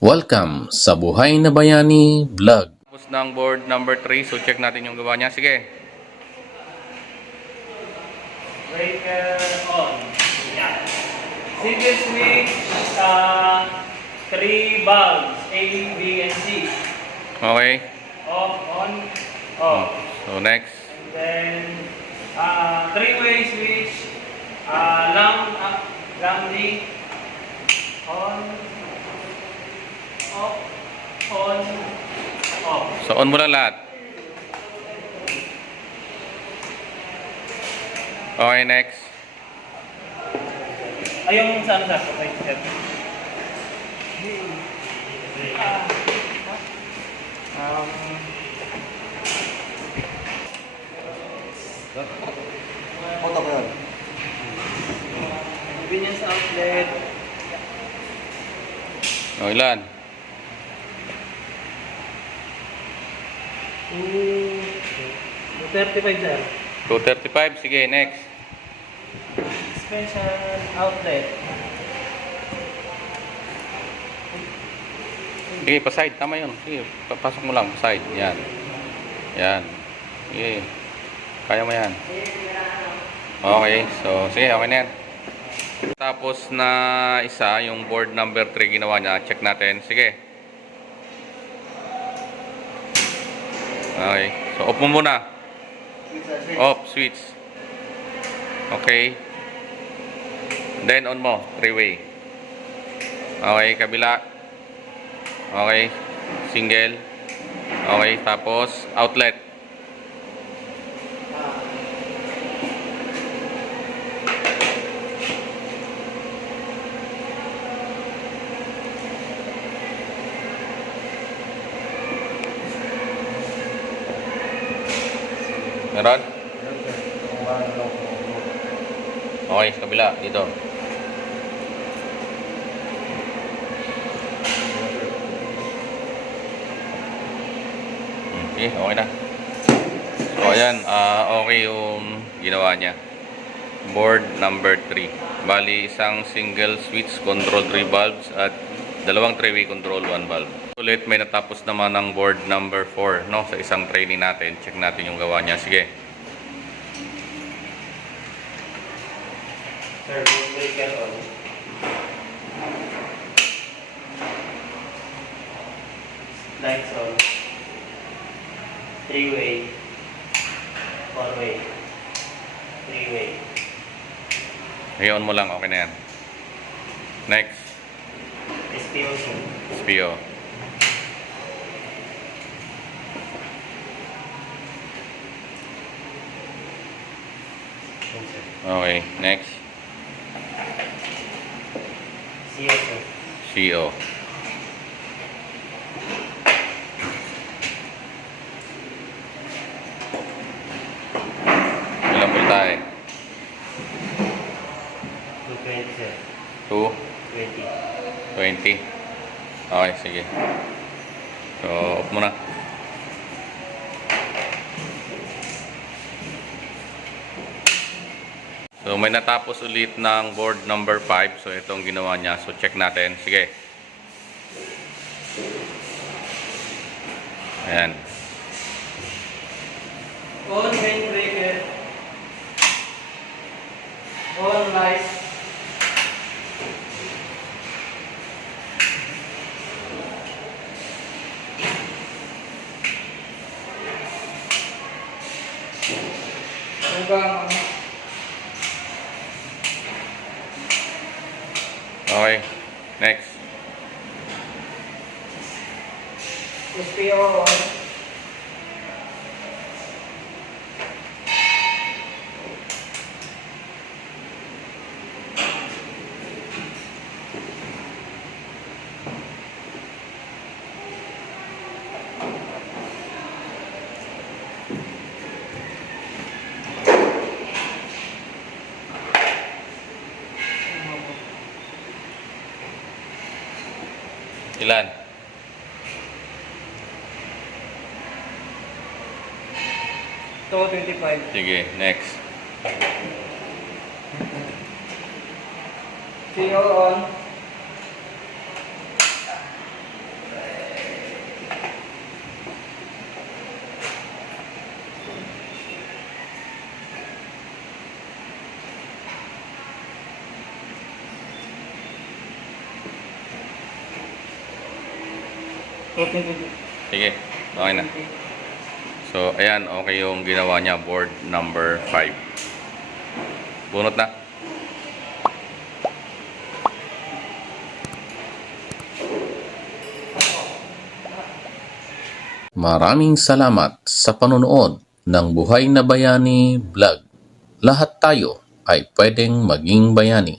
Welcome sa Buhay na Bayani Vlog. Tapos ng board number 3, so check natin yung gawa niya. Sige. Breaker on. Single switch, 3 bulbs, A, B, and C. Okay. Off, on, off. So next. And then, 3-way switch, lamp D, on, off, on, off. So on mo lang lahat. Okay, next. Ayun sa ano sa okay, sir. Auto ko yun. Convenience outlet. O ilan? 235, sir. 235. Sige, next. Special outlet. Sige, pa-side. Tama yun. Sige, pasok mo lang. Side. Yan. Yan. Sige. Kaya mo yan. Okay. So, sige. Okay na yan. Tapos na isa, yung board number 3 ginawa niya. Check natin. Sige. Okay. So, off mo muna. Off. Switch. Okay. Then, on mo. 3-way. Okay. Kabila. Okay. Single. Okay. Tapos, outlet. Meron? Okay, sa kabila. Dito. Okay, okay na. So, ayan. Okay yung ginawa niya. Board number 3. Bali, isang single switch control 3 bulbs at dalawang 3-way control 1 bulb. Ulit, may natapos naman ng board number 4, no? Sa isang training natin. Check natin yung gawa niya. Sige. Sir, breaker on. Lights on. 3-way. 4-way. 3-way. Ngayon mo lang. Okay na yan. Next. SPO. SPO. Okay. Next. CO, sir. CO. Ilang voltahe? 220, sir. 2? 20. 20. Okay, sige. So, off mo na. So, may natapos ulit ng board number 5. So, itong ginawa niya. So, check natin. Sige. Ayan. On main breaker. On light. Okay. Next. SPO on. Ilan? 225. Sige. Next. CO on. Sige, okay na. So, ayan, okay yung ginawa niya, board number 5. Bunot na. Maraming salamat sa panonood ng Buhay na Bayani Vlog. Lahat tayo ay pwedeng maging bayani.